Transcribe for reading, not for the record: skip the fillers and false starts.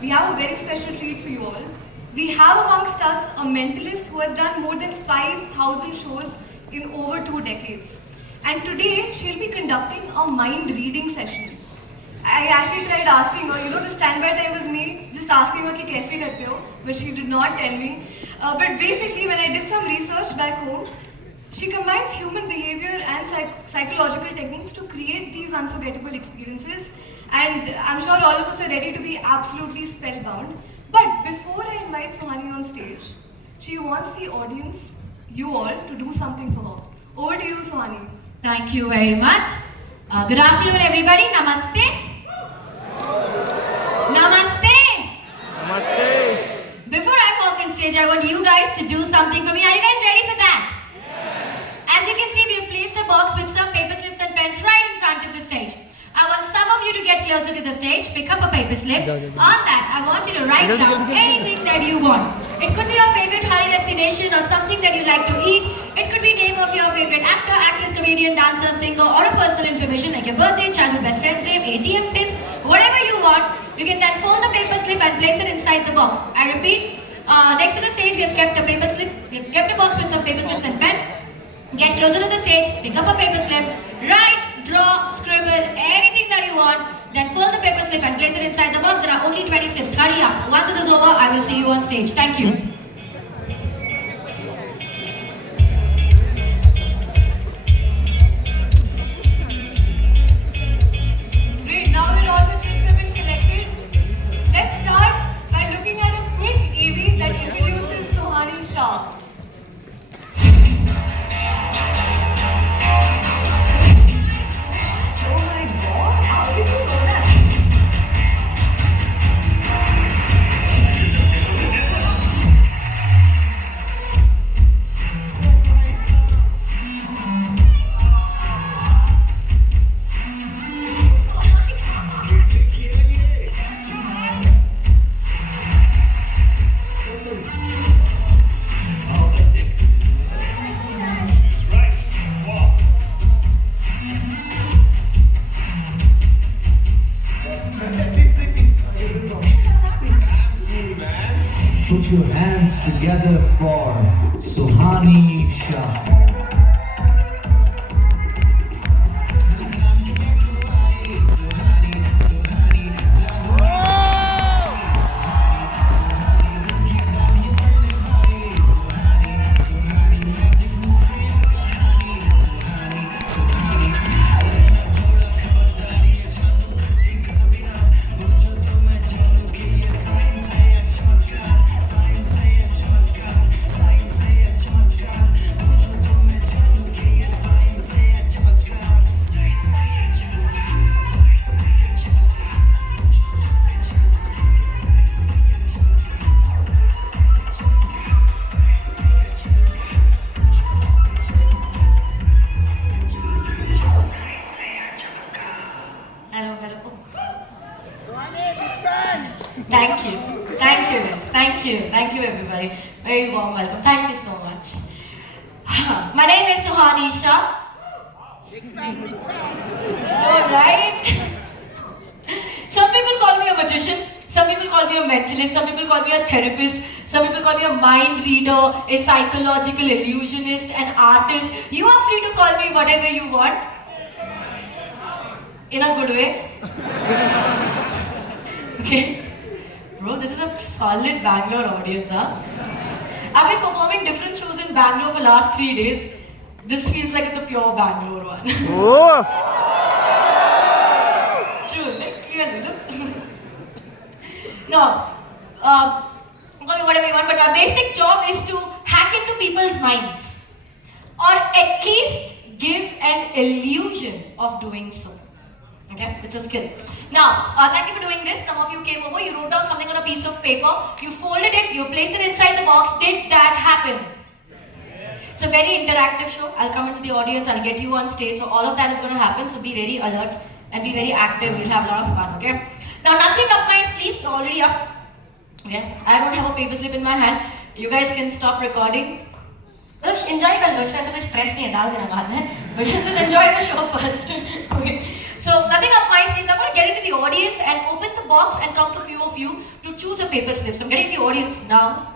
we have a very special treat for you all. We have amongst us a mentalist who has done more than 5,000 shows in over 2 decades. And today she'll be conducting a mind reading session. I actually tried asking her, the standby time was me just asking her कि कैसे करते हो, but she did not tell me. But basically, when I did some research back home, she combines human behavior and psychological techniques to create these unforgettable experiences. And I'm sure all of us are ready to be absolutely spellbound. But before I invite Suhani on stage, she wants the audience, you all, to do something for her. Over to you, Suhani. Thank you very much. Good afternoon, everybody. Namaste. Namaste. Namaste. Before I walk on stage, I want you guys to do something for me. Are you guys ready for that? As you can see, we have placed a box with some paper slips and pens right in front of the stage. I want some of you to get closer to the stage, pick up a paper slip. On that, I want you to write down anything that you want. It could be your favorite honey destination or something that you like to eat. It could be name of your favorite actor, actress, comedian, dancer, singer, or a personal information like your birthday, childhood best friend's name, ATM pins, whatever you want. You can then fold the paper slip and place it inside the box. I repeat, next to the stage, we have kept a paper slip. We have kept a box with some paper slips and pens. Get closer to the stage, pick up a paper slip, write, draw, scribble, anything that you want, then fold the paper slip and place it inside the box. There are only 20 slips. Hurry up. Once this is over, I will see you on stage. Thank you. Great, now that all the chits have been collected, let's start by looking at a quick AV that introduces Suhani Shah. Put your hands together for Suhani Shah. Thank you. Thank you, guys. Thank you. Thank you, everybody. Very warm welcome. Thank you so much. My name is Suhani Shah. Alright. Some people call me a magician. Some people call me a mentalist. Some people call me a therapist. Some people call me a mind reader, a psychological illusionist, an artist. You are free to call me whatever you want. In a good way. Okay. Bro, this is a solid Bangalore audience, huh? I've been performing different shows in Bangalore for the last 3 days. This feels like the pure Bangalore one. Oh. True, like clearly, look. No, call me whatever you want, but my basic job is to hack into people's minds. Or at least give an illusion of doing so. Okay, it's a skill. Now, thank you for doing this. Some of you came over, you wrote down something on a piece of paper, you folded it, you placed it inside the box. Did that happen? It's a very interactive show. I'll come into the audience, I'll get you on stage. So all of that is going to happen. So be very alert and be very active. We'll have a lot of fun, okay? Now, nothing up my sleeves, already up. Okay, I don't have a paper slip in my hand. You guys can stop recording. Enjoy it. Stress नहीं है, डाल देना बाद में. But just enjoy the show first. Okay. So nothing up my sleeves. I'm going to get into the audience and open the box and talk to a few of you to choose a paper slip. So I'm getting the audience now